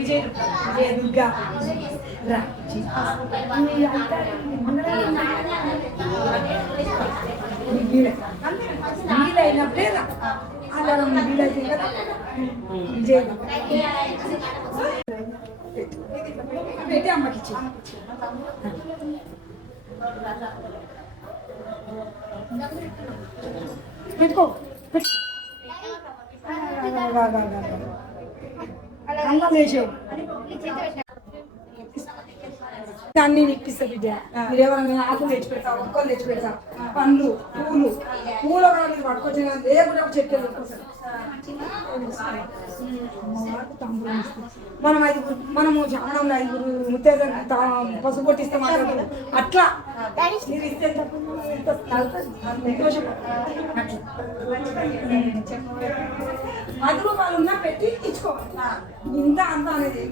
విజయ దుర్గా రా వీలైనప్పుడే రా అలా వీలైతే కదా విజయ పెట్టి అమ్మకి ఇచ్చి పెట్టుకో అలా లేచావు అన్ని ఇప్పిస్తా బిడ్డ మీరేమన్నా ఆకులు తెచ్చి పెడతా ఒక్కలు తెచ్చి పెడతా పండ్లు పూలు మీరు పట్టుకొచ్చిన లేకుండా చెట్టు మనం మనము చావడంలో 5 ముత్తైదు పసుపు కొట్టిస్తే మాట్లాడతాం అట్లా మీరు ఇస్తే సంతోషం అట్లా 10 రూపాయలు ఉన్నా పెట్టి ఇచ్చుకోవాలి ఇంత అంత అనేది